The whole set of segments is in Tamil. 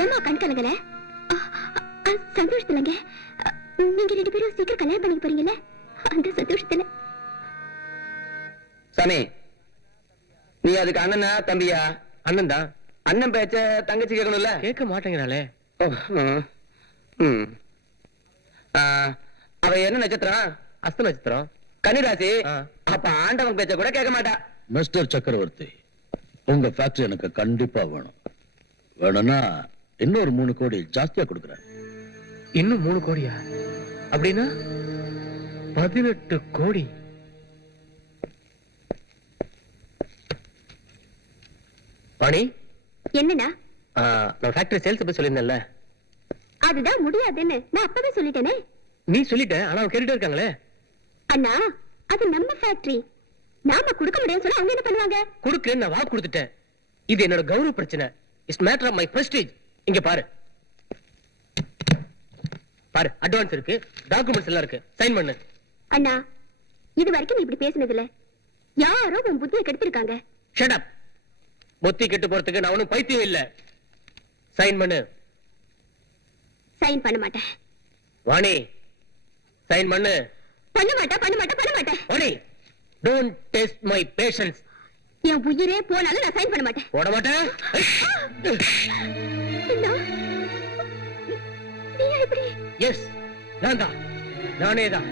ஏமா கண் கலங்கல? சந்தோஷத்துலங்க. நீங்க 2 பேரும் சீக்கிரம் கல்யாணம் பண்ணிக்க போறீங்கல்ல, அந்த சந்தோஷத்துல. சாமி, நீ அதுக்கு அண்ணனா தம்பியா? அண்ணன் தான். அண்ணன் பேச்ச தங்கச்சி கேட்கணும்ல? கேட்க மாட்டேங்கிறாளே. அவ என்ன நட்சத்திரம்? அஸ்த நட்சத்திரம். கன்னிராசி. அப்ப ஆண்டவன் பேச்ச கூட கேட்க மாட்டா. மிஸ்டர் சக்கரவர்த்தி, உங்க ஃபேக்டரி எனக்கு கண்டிப்பா வேணும். வேணும்னா இன்னொரு 3 கோடி ஜாஸ்தியா கொடுக்குறேன். இன்னும் 3 கோடியா? அப்படின்னா 18 கோடி. பாணி, என்னன்னா? நான் ஃபேக்டரி சேல்ஸ் பத்தி சொல்லியிருந்தேன்ல. அதுதான் முடியாதுன்னு நான் அப்பவே சொல்லிட்டேனே. நீ சொல்லிட்ட, ஆனா அவங்க கேட்டுட்டே இருக்காங்களே. அண்ணா, அது நம்ம ஃபேக்டரி. நாம கொடுக்க முடியாதுன்னு சொன்னா அவங்க என்ன பண்ணுவாங்க? கொடுக்கிறேன், நான் வாக்கு கொடுத்துட்டேன். இது என்னோட கௌரவ பிரச்சனை. It's matter of my prestige. இங்க பாரு, பாரு, அட்வான்ஸ் இருக்கு, டாக்குமெண்ட்ஸ் எல்லாம் இருக்கு, சைன் பண்ணு. அண்ணா, இது வரைக்கும் நீ இப்படி பேசினது இல்ல. யாரோ உன் புத்தியை கெடுத்திருக்காங்க. Shut up. புத்தி கெட்டு போறதுக்கு நான் ஒண்ணும் பைத்தியம் இல்ல. சைன் பண்ணு. சைன் பண்ண மாட்டேன். வாணி, சைன் பண்ணு. பண்ண மாட்டேன், பண்ண மாட்டேன், பண்ண மாட்டேன். Vani, don't test my patience. என் உயிரே போனாலும் நான் சைன் பண்ண மாட்டேன். போட மாட்டேன். அண்ணா, நீ எப்படி? எஸ், நான் தான், நானே தான்.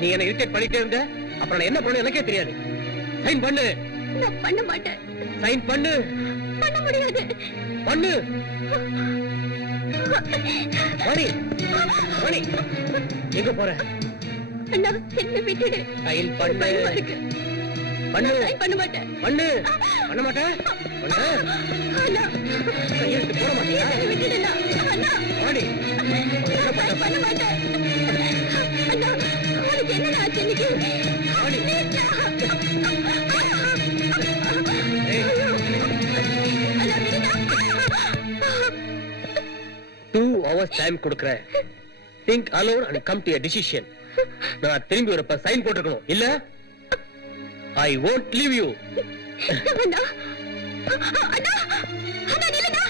நீ என்ன இரிட்டேட் பண்ணிட்டே இருந்த, அப்புறம் நான் என்ன பண்ண எனக்கே தெரியாது. சைன் பண்ணு. நான் பண்ண மாட்டேன். சைன் பண்ணு. பண்ண முடியாது. பண்ணு. வாணி, வாணி, எங்க போற? அண்ணா, என்ன விட்டுடு. சைன் பண்ணு. பயமா இருக்கு. பண்ணு. சைன் பண்ண மாட்டேன். பண்ணு. பண்ண மாட்டேன். பண்ணு. அண்ணா, கையெழுத்து போட மாட்டியா? என்னை விட்டுடுண்ணா. அண்ணா, வாணி, நான் சைன் பண்ண மாட்டேன். அண்ணா, உனக்கு என்னடா ஆச்சு இன்னைக்கு? வாணி. அண்ணா, விடுண்ணா. 2 hours டைம் கொடுக்கிறேன். Think alone and come to a decision. நான் திரும்பி வரப்ப சைன் போட்டுக்கணும், இல்ல I won't leave you. அண்ணா, அண்ணா, அண்ணா, நில்லுண்ணா.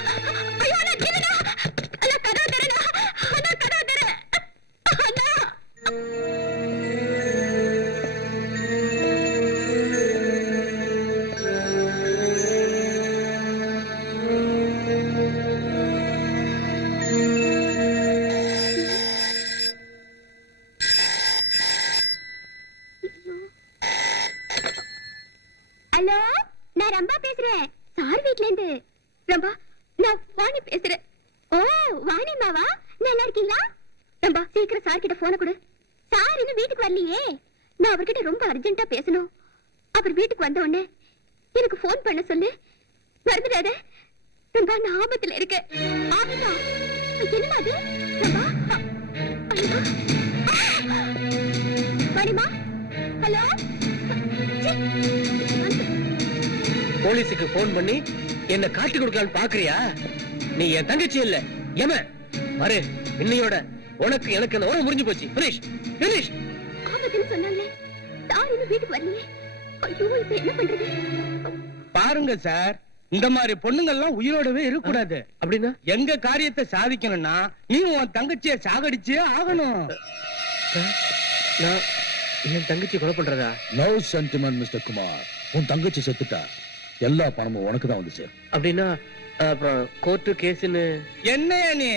ஐயோ, அண்ணா, நில்லுண்ணா. அண்ணா, கதவு திறண்ணா. அண்ணா, கதவு திற. அண்ணா. ஹலோ, நான் ரம்பா பேசுறேன். சார் வீட்ல இருந்து. ரம்பா, நான் வாணி பேசுறேன். ஓ, வாணி மாவா, நல்லா இருக்கீங்களா? ரம்பா, சீக்கிரம் சார் கிட்ட போன கொடு. சார் இன்னும் வீட்டுக்கு வரலையே. நான் அவர்கிட்ட ரொம்ப அர்ஜென்ட்டா பேசணும். அவர் வீட்டுக்கு வந்த உடனே எனக்கு போன் பண்ண சொல்லு. மறந்துடாத. ரம்பா, நான் ஆபத்துல இருக்கேன். ஆபத்தா? என்னமா அது? ரம்பா, ஐயோ. வாணிமா, ஹலோ. போலீஸுக்கு போன் பண்ணி என்ன காட்டி கொடுக்கலான்னு பாக்குறியா? நீ என் தங்கச்சி இல்ல, ஏம பாரு. இன்னையோட உனக்கு எனக்கு உறவு முடிஞ்சு போச்சு. Finish, finish. ஆபத்துன்னு சொன்னாங்களே, சார் இன்னும் வீட்டுக்கு வரலையே. ஐயோ, இப்ப என்ன பண்றது? பாருங்க சார், இந்த மாதிரி பொண்ணுங்கள்லாம் உயிரோடவே இருக்கக்கூடாது. அப்படின்னா எங்க காரியத்தை சாதிக்கணும்னா நீ உன் தங்கச்சியை சாகடிச்சே ஆகணும். நான் என் தங்கச்சி கொலை பண்றதா? No sentiment mister Kumar. உன் தங்கச்சி செத்துட்டா, எல்லா பணமும் உனக்கு தான் வந்து சேரும். அப்படின்னா அப்புறம் கோர்ட்டு கேஸ்னு? என்னையா நீ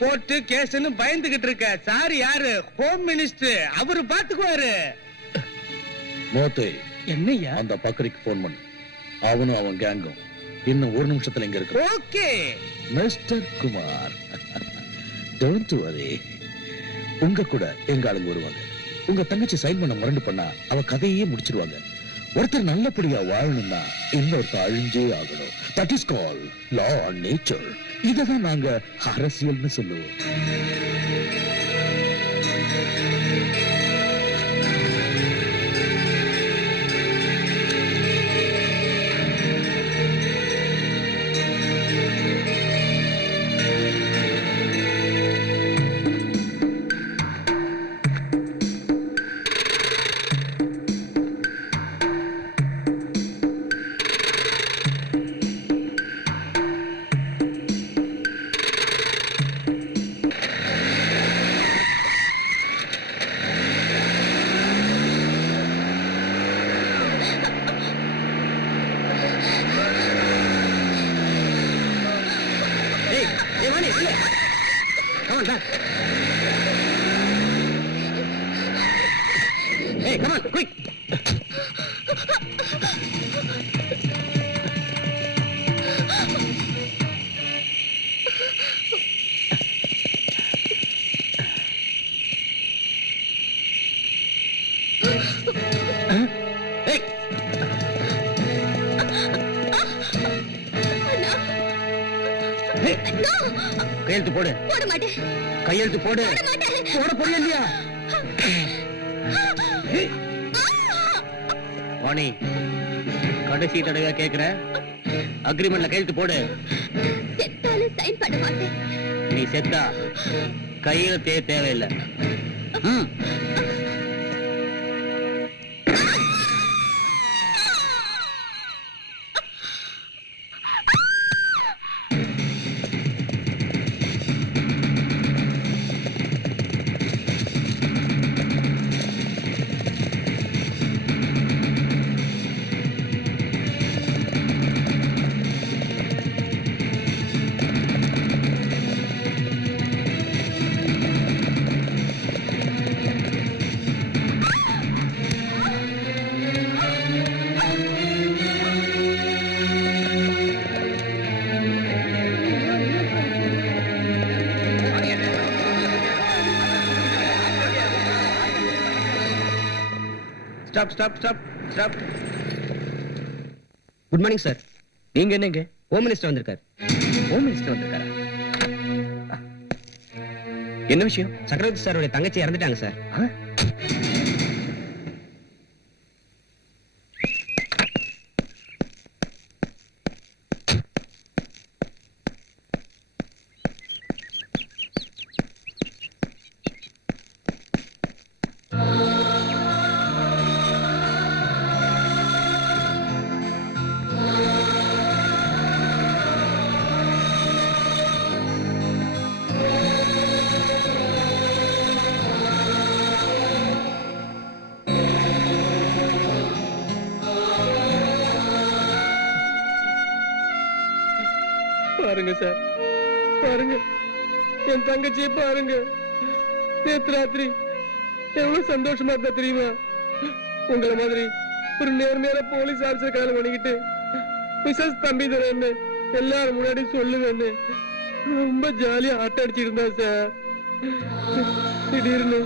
கோர்ட்டு கேஸ்னு பயந்துகிட்டு இருக்க? சார் யாரு? ஹோம் மினிஸ்டர், அவரு பாத்துக்குவாரு. மோத்தே, என்னையா? அந்த பக்கரிக்கு போன் பண்ணு. அவனும் அவன் கேங்கும் இன்னும் 1 நிமிஷத்துல இங்க இருக்கு. Okay mister Kumar, don't worry. உங்க கூட எங்க ஆளுங்க வருவாங்க. உங்க தங்கச்சி சைன் பண்ண முரண்டு பண்ணா அவ கதையே முடிச்சிருவாங்க. ஒருத்தர் நல்லபடியா வாழணும்னா இன்னொருத்தர் அழிஞ்சே ஆகணும். That is call law and nature. இததான் நாங்க அரசியல்னு சொல்லுவோம். quick. Hey, அண்ணா, hey, no, கையெழுத்து போடு. போட மாட்டேன், கையெழுத்து போடு. போட மாட்டேன். போட போறியா இல்லையா? Hey. வாணி, கடைசி தடவையா கேக்குறேன், அக்ரிமெண்ட்ல கையெழுத்து போடு. செத்தாலும் சைன் பண்ண மாட்டேன். நீ செத்தா கையெழுத்தே தேவையில்லை. ம். Stop stop stop stop. Good morning sir. நீங்க என்னங்க? ஹோம் மினிஸ்டர் வந்திருக்காரு. ஹோம் மினிஸ்டர் வந்திருக்காரா? என்ன விஷயம்? சக்கரவர்த்தி சாரோட தங்கச்சி இறந்துட்டாங்க சார். பாருங்க சார், பாருங்க, என் தங்கச்சியை பாருங்க. நேத்து ராத்திரி எவ்வளவு சந்தோஷமா இருந்தா தெரியுமா? உங்களை மாதிரி ஒரு நேர்மையான போலீஸ் ஆஃபீஸர் கல்யாணம் பண்ணிக்கிட்டு மிஸ்ஸஸ் தம்பி தரேன்னு எல்லாரும் முன்னாடி சொல்லுவேன்னு ரொம்ப ஜாலியா ஆட்ட அடிச்சிட்டு இருந்தா சார். திடீர்னு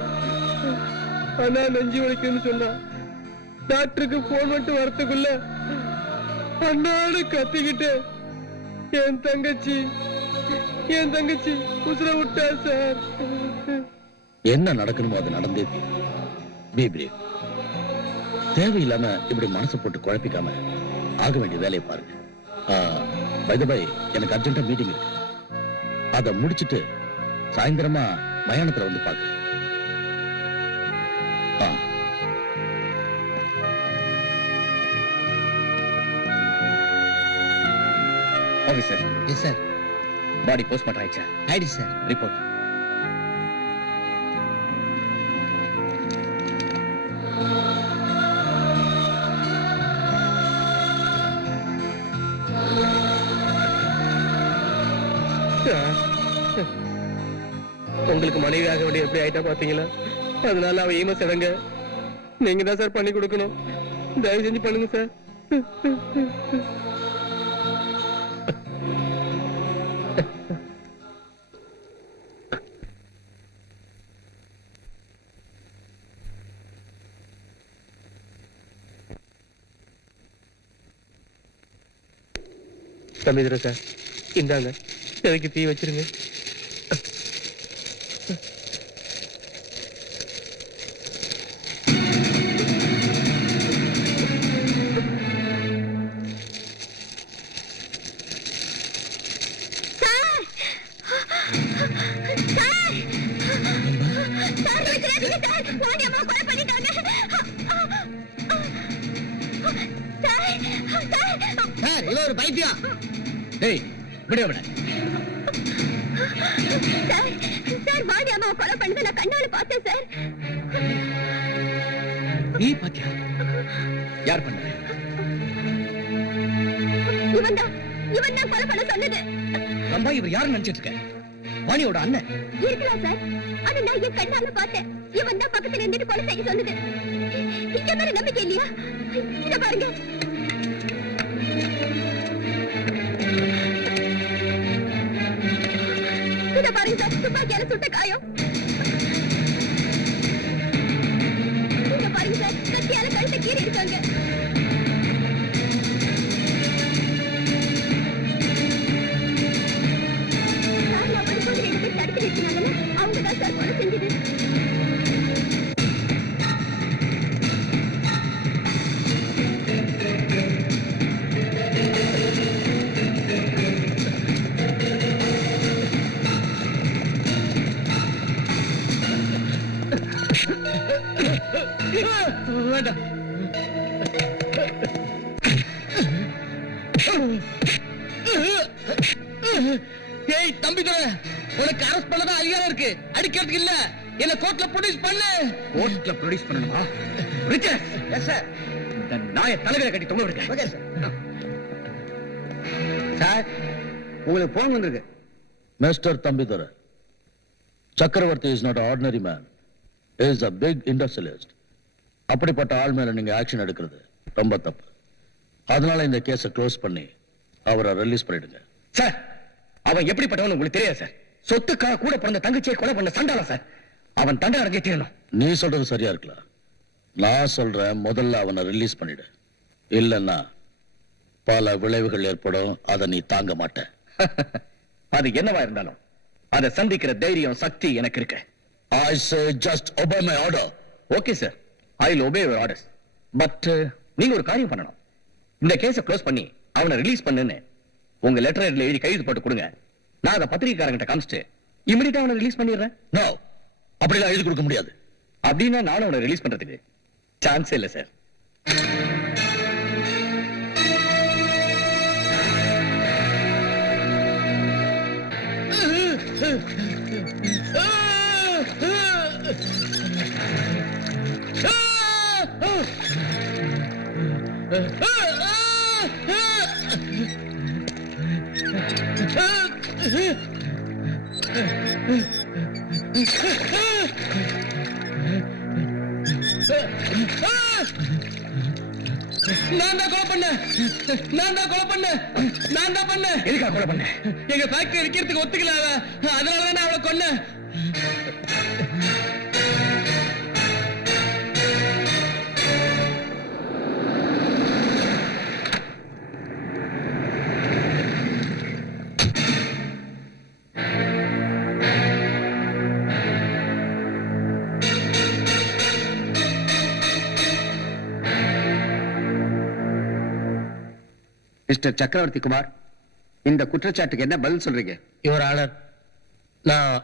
அண்ணா நெஞ்சு வலிக்குன்னு சொன்னா டாக்டருக்கு போன் பண்ணிட்டு வரத்துக்குள்ள அண்ணாடு கத்திக்கிட்டு என் தங்கச்சி உசுர விட்டா சார். என்ன நடக்கணுமோ அது நடந்தே தீரும். Be brave. தேவையில்லாம இப்படி மனசை போட்டு குழப்பிக்காம ஆக வேண்டிய வேலையை பாருங்க. பை தி பை, எனக்கு அர்ஜென்ட்டா மீட்டிங் இருக்கு. அதை முடிச்சிட்டு சாயந்தரமா மயானத்துல வந்து பாக்க. Officer. Yes sir. Body postmortem ஆயிடுச்சா? ஆயிடுச்சு சார். ரிப்போர்ட். உங்களுக்கு மனைவியாக வேண்டிய எப்படி ஆயிட்டா பாத்தீங்களா? அதனால அவ ஈம செவங்க நீங்க தான் சார் பண்ணி கொடுக்கணும். தயவு செஞ்சு பண்ணுங்க சார். தம்பிதுரை சார், இந்தாங்க, எதுக்கு தீ வச்சிருங்க. சார், இவ ஒரு பைத்தியம். டேய், விடு அவனை. சார், வாடி அம்மா கொலை பண்ணதை நான் கண்ணால பார்த்தேன் சார். நீ பாத்தியா? யார் பண்ண? இவன் தான் கொலை பண்ண சொன்னது. ரம்பா, இவர் யாருன்னு நினைச்சிட்டு இருக்க? வாணியோட அண்ணன் இருக்கலாம் சார், ஆனா நான் என் கண்ணால பார்த்தேன். இவன் தான் பக்கத்துல இருந்துட்டு கொலை செய்ய சொன்னது. இங்க மேல நம்பிக்கை இல்லையா? இத பாருங்க. இத பாருங்க சார், துப்பாக்கியால சுட்ட காயம். இத பாருங்க சார், கத்தியால கழுத்தை கீறி இருக்காங்க. சார், நான் படிக்கும்போது 2 பேர் தடுத்து நிறுத்தினாங்கன்னு அவங்க தான் சார் கொலை செஞ்சது. வேண்டாம். ஏய் தம்பி துரை, உனக்கு அரெஸ்ட் பண்ணதான் அதிகாரம் இருக்கு, அடிக்கிறதுக்கு இல்ல. என்ன கோர்ட்ல ப்ரொடியூஸ் பண்ணு. கோர்ட்ல ப்ரொடியூஸ் பண்ணணுமா? Richard, yes sir. இந்த நாயை தலையில கட்டி தொங்க விடுங்க. Okay sir. சார், உங்களுக்கு போன் வந்திருக்கு. மிஸ்டர் தம்பிதுரை, சக்கரவர்த்தி is not ordinary man, is a big industrialist. அப்படிப்பட்ட ஆள் மேல நீங்க ஆக்ஷன் எடுக்கிறது ரொம்ப தப்பு. அதனால இந்த கேஸை க்ளோஸ் பண்ணி அவரை ரிலீஸ் பண்ணிடுங்க. சார், அவன் எப்படிப்பட்டவன் உங்களுக்கு தெரியாது சார். சொத்துக்காக கூட பிறந்த தங்கச்சியை கொலை பண்ண சண்டாளம் சார். அவன் தண்டனை அடைஞ்சே தீரணும். நீ சொல்றது சரியா இருக்கலாம். நான் சொல்றேன், முதல்ல அவனை ரிலீஸ் பண்ணிடு. இல்லைன்னா பல விளைவுகள் ஏற்படும், அதை நீ தாங்க மாட்ட. அது என்னவா இருந்தாலும் அதை சந்திக்கிற தைரியம், சக்தி எனக்கு இருக்கு. I say just obey my order. Okay sir, I will obey your orders. But நீங்க ஒரு காரியம் பண்ணணும். இந்த கேஸை க்ளோஸ் பண்ணி அவனை ரிலீஸ் பண்ணுன்னு உங்க லெட்டர் எழுதி கைது போட்டு கொடுங்க. நான் அதை பத்திரிகைக்காரங்கிட்ட காமிச்சிட்டு இமிடியேட்டா அவனை ரிலீஸ் பண்ணிடுறேன். No, அப்படிலாம் எழுதி கொடுக்க முடியாது. அப்படின்னா நானும் அவனை ரிலீஸ் பண்றதுக்கு சான்ஸே இல்லை சார். நான் தான் கொலை பண்ணேன். எதுக்காக கொலை பண்ண? எங்க ஃபேக்டரி இருக்கிறதுக்கு ஒத்துக்கல அவ. அதனால தான் அவளை கொன்னேன். மிஸ்டர் சக்கரவர்த்தி குமார், இந்த குற்றச்சாட்டுக்கு என்ன பதில் சொல்றீங்க? யுவர் ஆனர், நான்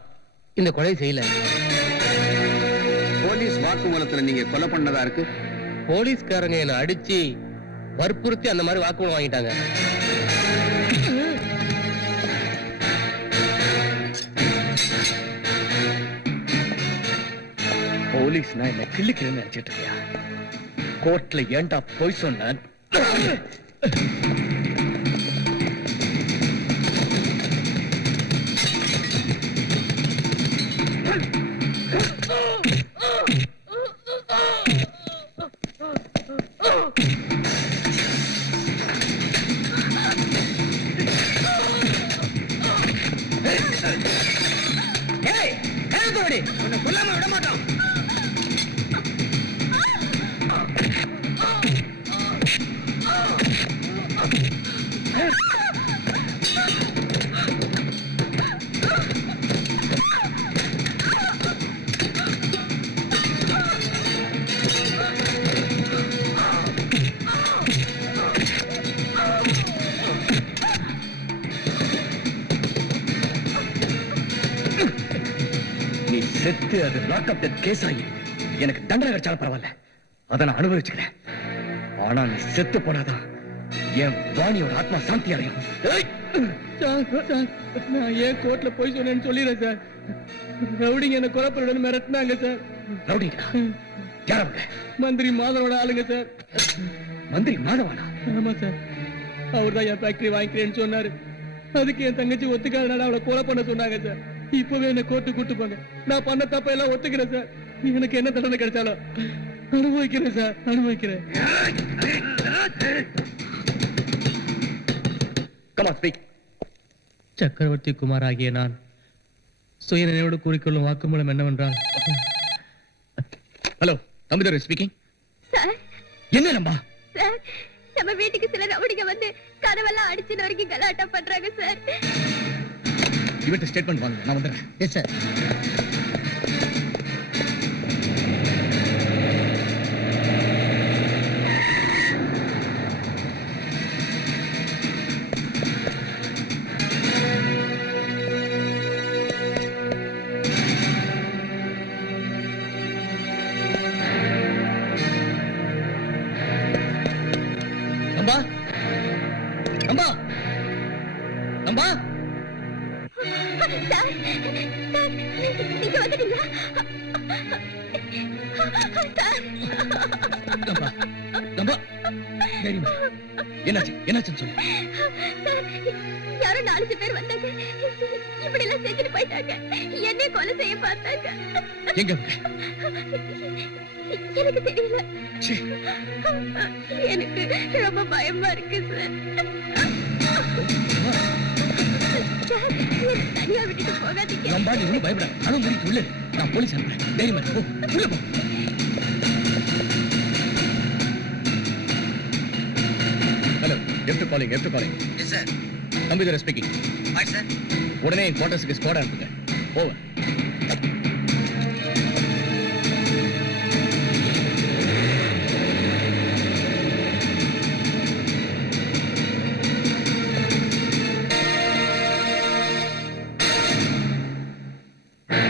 இந்த கொலை செய்யல. போலீஸ் வாக்குமூலத்துல நீங்க கொலை பண்ணதா இருக்கு. போலீஸ்காரங்க என்ன அடிச்சு வற்புறுத்தி அந்த மாதிரி வாக்குமூலம் வாங்கிட்டாங்க. போலீஸ் நான் என்ன கிள்ளிக்கிறேன்னு நினைச்சிட்டு இருக்கியா? கோர்ட்ல ஏன்டா போய் சொன்ன? கொல்லாம விட மாட்டோம். நீ செத்து அது லாக் அப் டெத் கேஸ் ஆகி எனக்கு தண்டனை கிடைச்சாலும் பரவாயில்ல, அதை நான் அனுபவிச்சுக்கிறேன். ஆனா நீ செத்து போனாதான் என் வாணியோட ஆத்மா சாந்தி அடையும். நான் ஏன் கோர்ட்ல போய் சொன்னேன்னு சொல்லிடுறேன் சார். ரவுடிங்க என்ன கொலை பண்ணு மிரட்டினாங்க சார். ரவுடிங்களா? யார் அவங்க? மந்திரி மாதனோட ஆளுங்க சார். மந்திரி மாதவானா? ஆமா சார், அவர் தான் என் ஃபேக்டரி வாங்கிக்கிறேன்னு சொன்னாரு. அதுக்கு என் தங்கச்சி ஒத்துக்காதனால அவளை கொலை பண்ண சொன்னாங்க சார். இப்பவே என்ன கோர்ட்டு கூட்டு போங்க, நான் பண்ண தப்ப எல்லாம் ஒத்துக்கிறேன் சார். எனக்கு என்ன தண்டனை கிடைச்சாலும் அனுபவிக்கிறேன் சார், அனுபவிக்கிறேன். Come on, speak. சக்கரவர்த்தி குமார் ஆகிய நான் சுயநினைவோடு கூறிக்கொள்ளும் வாக்குமூலம் என்னவென்றால், ஹலோ, தம்பிதுரை ஸ்பீக்கிங். சார் என்ன ரம்பா? சார், நம்ம வீட்டுக்கு சில ரவுடிங்க வந்து கதவெல்லாம் அடிச்சு நொறுக்கி கலாட்டா பண்றாங்க சார். இவர்கிட்ட ஸ்டேட்மெண்ட் வாங்க, நான் வந்துடுறேன். Yes sir. Rambha, Rambha, Rambha. Sir, sir, நீங்க வந்துட்டீங்களா? சார், ரம்பா, ரம்பா, தைரியமா. என்னாச்சு, என்னாச்சுன்னு சொல்லு. சார், யாரோ 4 பேர் வந்தாங்க. இப்படி எல்லாம் செஞ்சுட்டு போயிட்டாங்க. என்னை கொலை செய்ய பார்த்தாங்க. எங்க அவங்க? எனக்கு தெரியல. சீ. எனக்கு ரொம்ப பயமா இருக்கு சார். சார், என்னை தனியா விட்டுட்டு போகாதீங்க. ரம்பா, நீ ஒன்றும் பயப்படாத. அதுவும் முடிக்கு உள்ள இரு. நான் போலீஸ் அனுப்புறேன். தைரியமா இரு. போ, உள்ள போ. Hello, eft calling, eft calling. Yes sir. Thambidurai speaking. Hi sir. உடனே என் குவார்டர்ஸுக்கு ஸ்குவாட் அனுப்புங்க. ஓவர்.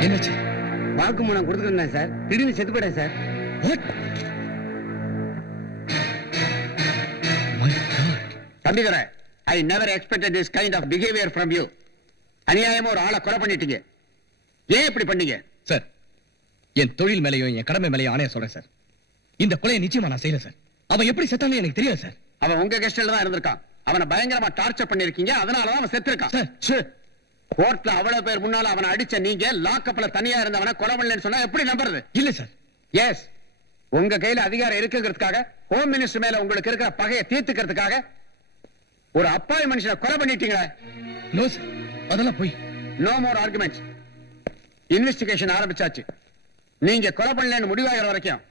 என்னாச்சு? வாக்குமூலம் கொடுத்துருந்தேன் சார், திடீர்னு செத்து போயிட்டேன் sir. What? My God. Thambidurai, I never expected this kind of behaviour from you. அநியாயமா ஒரு ஆளை கொலை பண்ணிட்டீங்க. ஏன் இப்படி பண்ணீங்க? சார், என் தொழில் மேலையும் என் கடமை மேலையும் ஆணைய சொல்றேன் சார். இந்த கொலையை நிச்சயமா நான் செய்யல சார். அவன் எப்படி செத்தான்னு எனக்கு தெரியாது சார். அவன் உங்க கெஸ்ட்ல தான் இருந்திருக்கான். அவனை பயங்கரமா டார்ச்சர் பண்ணிருக்கீங்க, அதனாலதான் அவன் செத்துருக்கான். சார், கோர்ட்ல அவ்வளவு பேர் முன்னால அவனை அடிச்ச நீங்க லாக்கப்ல தனியா இருந்தவனை கொலை பண்ணலன்னு சொன்னா எப்படி நம்புறது? இல்ல சார். எஸ், உங்க கையில அதிகாரம் இருக்குங்கிறதுக்காக, ஹோம் மினிஸ்டர் மேல உங்களுக்கு இருக்கிற பகையை தீர்த்துக்கிறதுக்காக ஒரு அப்பாவி மனுஷனை கொலை பண்ணிட்டீங்களே. நோ சார், அதெல்லாம் போய். No more arguments. இன்வெஸ்டிகேஷன் ஆரம்பிச்சாச்சு. நீங்க கொலை பண்ணலன்னு முடிவாகிற வரைக்கும்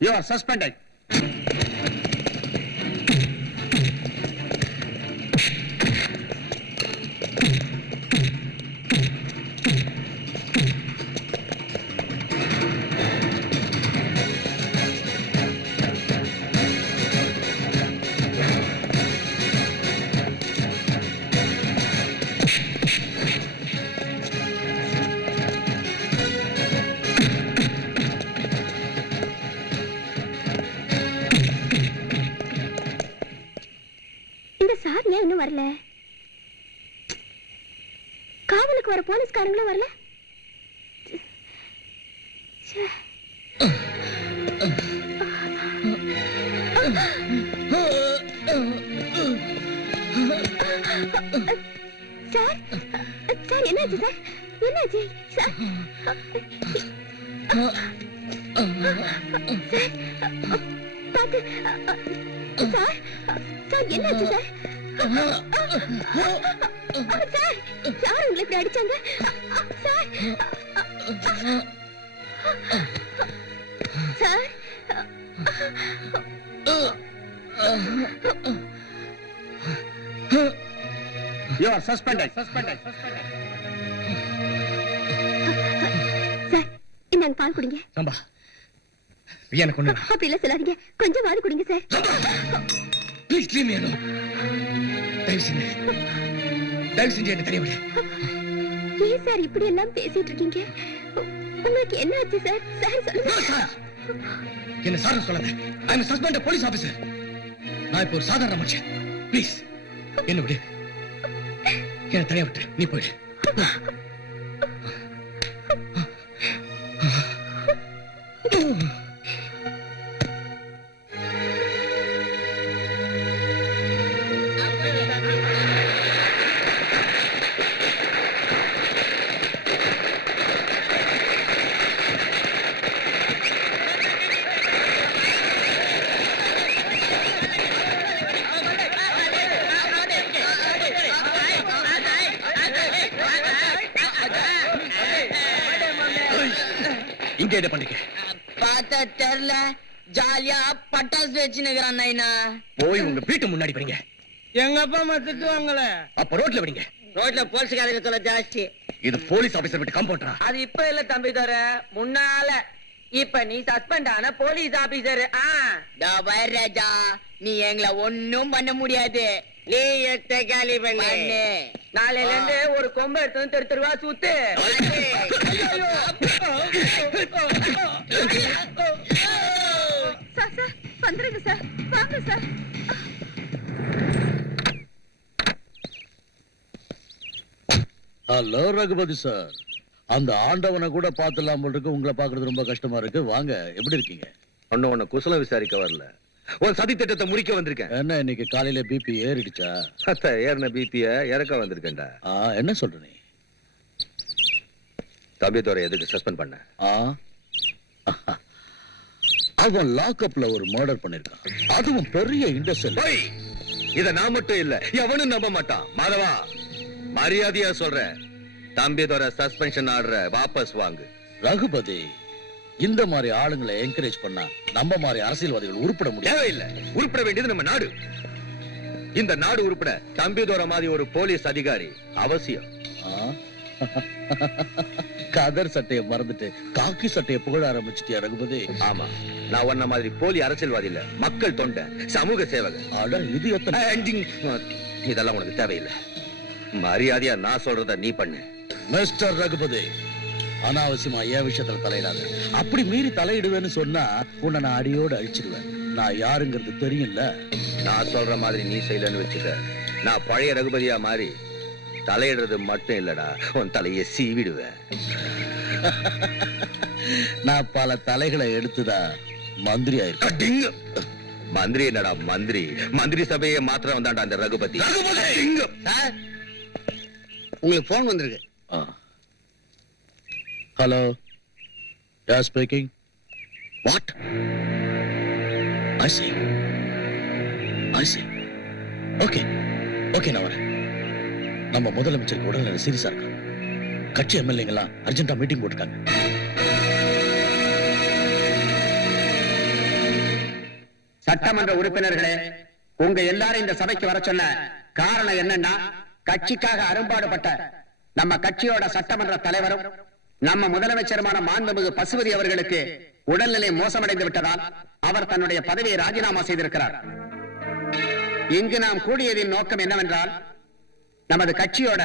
யூ ஆர் சஸ்பெண்டட். இந்த சார் ஏன் இன்னும் வரல? காவலுக்கு வர போலீஸ்காரங்களும் வரல. ச்சே. சார், சார் என்னாச்சு சார்? என்னாச்சு சார்? பாத்து சார், சார் என்னாச்சு சார்? சார், யார் உங்களை இப்படி அடிச்சாங்க? Sir, sir, you are suspended. Sir இந்தாங்க பால் குடிங்க. ரம்பா, எனக்கு ஒண்ணு. அப்படி இல்ல சொல்லாதீங்க, கொஞ்சம் வாது குடிங்க sir. Please leave me alone. தயவு செஞ்சு என்ன தனியா விடு. ஏன் சார் இப்படி எல்லாம் பேசிட்டு இருக்கீங்க? உங்களுக்கு என்ன ஆச்சு சார்? சார் சொல்லுங்க. No, sir. என்ன சார் சொல்லாத. ஐ அம் சஸ்பெண்டட் போலீஸ் ஆபீசர். நான் இப்போ ஒரு சாதாரண மனுஷன். ப்ளீஸ் என்ன விடு. என்ன தனியா விட்டு நீ போயிடு. இங்க என்ன பண்றீங்க? பார்த்தா தெரியல, ஜாலியா பட்டாசு வச்சுன்னுக்குறான் நைனா. போய் உங்க வீட்டு முன்னாடி வரீங்க. எங்க அப்பா அம்மா திட்டுவாங்களே. அப்ப ரோட்ல விடுங்க. ரோட்ல போலீஸ்காரங்க சொல்ல ஜாஸ்தி. இது போலீஸ் ஆபீசர் வீட்டு காம்பவுண்டரா? அது இப்ப இல்ல தம்பி தர, முன்னால. இப்ப நீ சஸ்பெண்ட் ஆன போலீஸ் ஆபீசர். ராஜா, நீ எங்களை ஒன்னும் பண்ண முடியாது. நீ எத்த காலி பண்ணு. நாளையில இருந்து ஒரு கொம்பை எடுத்து தெரு தெருவா சுத்து. சார் சார் வந்துருங்க சார், வாங்க சார். ஹலோ ரகுபதி சார், அந்த ஆண்டவனை கூட பார்த்துலாம் போல் இருக்கு. உங்களை பார்க்கறது ரொம்ப கஷ்டமா இருக்கு. வாங்க, எப்படி இருக்கீங்க? ஒன்னு உன்னை குசலம் விசாரிக்க வரல, உன் சதி திட்டத்தை முடிக்க வந்திருக்கேன். என்ன இன்னைக்கு காலையில பிபி ஏறிடுச்சா? அத்த ஏறின பிபிய இறக்க வந்திருக்கேன்டா. என்ன சொல்ற நீ? தம்பித்துறை எதுக்கு சஸ்பெண்ட் பண்ண? அவன் லாக்அப்ல ஒரு மர்டர் பண்ணிருக்கான், அதுவும் பெரிய இண்டஸ்ட்ரியல். போய் இத நான் மட்டும் இல்ல, எவனும் நம்ப மாட்டான். மாதவா, மரியாதையா சொல்றேன், தம்பித்துறை சஸ்பென்ஷன் ஆர்டரை வாபஸ் வாங்கு. ரகுபதி, இந்த மாதிரி ஆளுங்களை என்கரேஜ் பண்ணா நம்ம மாதிரி அரசியல்வாதிகள் உருப்பட முடியாது. தேவையில்லை, உருப்பட வேண்டியது நம்ம நாடு. இந்த நாடு உருப்பட தம்பித்துறை மாதிரி ஒரு போலீஸ் அதிகாரி அவசியம். கதர் சட்டையை மறந்துட்டு காக்கி சட்டையை புகழ ஆரம்பிச்சிட்டியா ரகுபதி? ஆமா, நான் உன்ன மாதிரி போலி அரசியல்வாதி இல்ல, மக்கள் தொண்டை, சமூக சேவகன். அட, இது எத்தனை? இதெல்லாம் உனக்கு தேவையில்லை. மரியாதையா நான் சொல்றத நீ பண்ணு. மிஸ்டர் ரகுபதி, அனாவசியமா என் விஷயத்துல தலையிடாத. அப்படி மீறி தலையிடுவேன்னு சொன்னா உன்னை நான் அடியோடு அழிச்சிடுவேன். நான் யாருங்கிறது தெரியும்ல. நான் சொல்ற மாதிரி நீ செய்யலன்னு வச்சுக்க, நான் பழைய ரகுபதியா மாறி தலையிடுறது மட்டும் இல்லடா, உன் தலையை சீவிடுவேன். நான் பல தலைகளை எடுத்துதான் மந்திரி ஆயிருக்கேன். மந்திரி என்னடா மந்திரி? மந்திரி சபையை மாத்திர வந்தாண்டா அந்த ரகுபதி. சார், உங்களுக்கு போன் வந்திருக்கு. ஹலோ, யார் speaking? What? I see. Okay, நான் வரேன். நம்ம முதலமைச்சருக்கு உடல்நிலை சீரியஸா இருக்கா. கட்சி எம்எல்ஏங்கெல்லாம் அர்ஜென்டா மீட்டிங் போட்டுருக்காங்க. சட்டமன்ற உறுப்பினர்களே, உங்க எல்லாரும் இந்த சபைக்கு வர சொன்ன காரணம் என்னன்னா, கட்சிக்காக அரும்பாடுபட்ட நம்ம கட்சியோட சட்டமன்ற தலைவரும் நம்ம முதலமைச்சருமான மாண்புமிகு பசுபதி அவர்களுக்கு உடல்நிலை மோசமடைந்து விட்டதால் அவர் தன்னுடைய பதவியை ராஜினாமா செய்திருக்கிறார். இங்கு நாம் கூடியதின் நோக்கம் என்னவென்றால், நமது கட்சியோட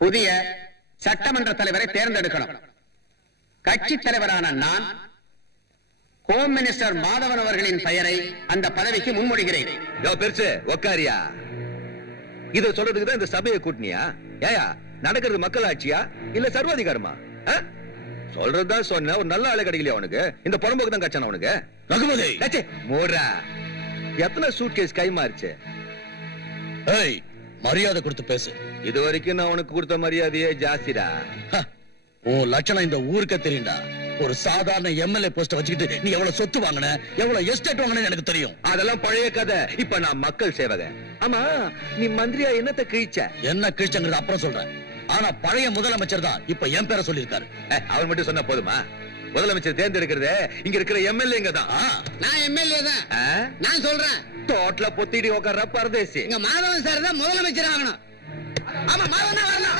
புதிய சட்டமன்ற தலைவரை தேர்ந்தெடுக்கணும். கட்சி தலைவரான நான் ஹோம் மினிஸ்டர் மாதவன் அவர்களின் பெயரை அந்த பதவிக்கு முன்மொழிகிறேன். பெருசு உக்காரியா, இத சொல்றதுக்கு தான் இந்த சபையை கூட்டினியா? ஏயா, நடக்கிறது மக்கள் ஆட்சியா இல்ல சர்வாதிகாரமா? சொல்றதுதான் சொன்ன, ஒரு நல்ல ஆளு கிடைக்கலையா உனக்கு? இந்த புறம்போக்கு தான் கச்சான உனக்கு. ரகுபதி, மூரா, எத்தனை சூட் கேஸ் கைமாறிச்சு? ஏய், மரியாதை கொடுத்து பேசு. இது வரைக்கும் நான் உனக்கு கொடுத்த மரியாதையே ஜாஸ்திடா. ஓ லட்சணம் இந்த ஊருக்கே தெரியும்டா. ஒரு சாதாரண எம்எல்ஏ போஸ்ட் வச்சுக்கிட்டு நீ எவ்வளவு சொத்து வாங்கின, எவ்வளவு எஸ்டேட் வாங்கின எனக்கு தெரியும். அதெல்லாம் பழைய கதை. இப்ப நான் மக்கள் சேவகன். ஆமா, நீ மந்திரியா என்னத்தை கிழிச்ச? என்ன கிழிச்சங்கிறது அப்புறம் சொல்றேன். ஆனா பழைய முதலமைச்சர் தான் இப்ப என் பேரை சொல்லியிருக்காரு. அவர் மட்டும் சொன்னா போதுமா? முதலமைச்சர் தேர்ந்தெடுக்கிறது இங்க இருக்கிற எம்எல்ஏங்க தான். நான் எம்எல்ஏ தான். நான் சொல்றேன், தோட்டல பொத்திடி உட்கார்ற பரதேசி இங்க மாதவன் சார் தான் முதலமைச்சர் ஆகணும். ஆமா, மாதவன் தான் வரணும்.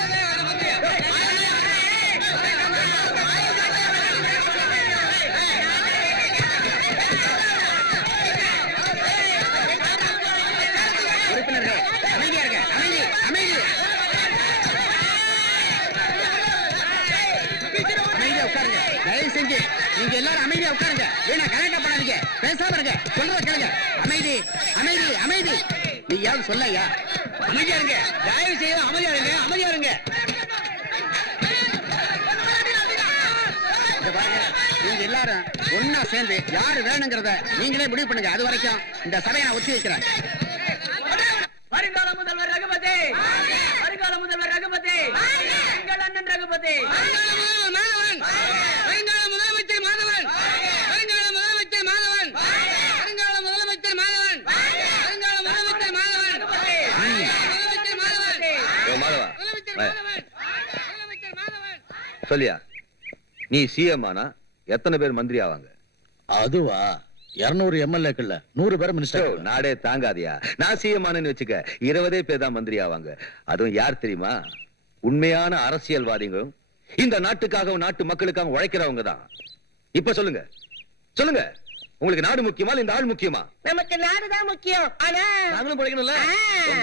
உறுப்பினர்களே, அமைதியா இருங்க. அமைதியா உட்காருங்க. தயவு செஞ்சு நீங்க எல்லாரும் அமைதியா உட்காருங்க. வீணா கலெக்ட் பண்ணாதீங்க. பேசாம இருங்க. சொல்றத கேளுங்க. அமைதி. நீ யாரும் சொல்லையா? அமைதியா இருங்க. தயவு செய்து அமைதியா இருங்க. நீங்க எல்லாரும் ஒன்னா சேர்ந்து யாரு வேணுங்கிறத நீங்களே முடிவு பண்ணுங்க. அது வரைக்கும் இந்த சபையை நான் ஒத்தி வைக்கிறேன். வருங்கால முதல்வர் ரகுபதி, எங்கள் அண்ணன் ரகுபதி, வருங்கால முதலமைச்சர் மாதவன், வருங்கால முதலமைச்சர் மாதவன், வருங்கால முதலமைச்சர் மாதவன், வருங்கால முதலமைச்சர் மாதவன், முதலமைச்சர் மாதவன், மாதவா, முதலமைச்சர் மாதவன், முதலமைச்சர் மாதவன். சொல்லியா, நீ சிஎம் ஆனா எத்தனை பேர் மந்திரி ஆவாங்க? அதுவா 200 எம்எல்ஏக்கள்ல 100 பேர் யோ, மினிஸ்டர். நாடே தாங்காதியா? நான் சிஎம் ஆனேன்னு வச்சுக்க 20 பேர் தான் மந்திரி ஆவாங்க. அதுவும் யார் தெரியுமா? உண்மையான அரசியல்வாதிகளும் இந்த நாட்டுக்காகவும் நாட்டு மக்களுக்காக உழைக்கிறவங்க தான். இப்ப சொல்லுங்க சொல்லுங்க, உங்களுக்கு நாடு முக்கியமா இல்ல இந்த ஆள் முக்கியமா? நமக்கு நாடுதான் முக்கியம். ஆனா நாங்களும் பிழைக்கணும்ல. ஆ.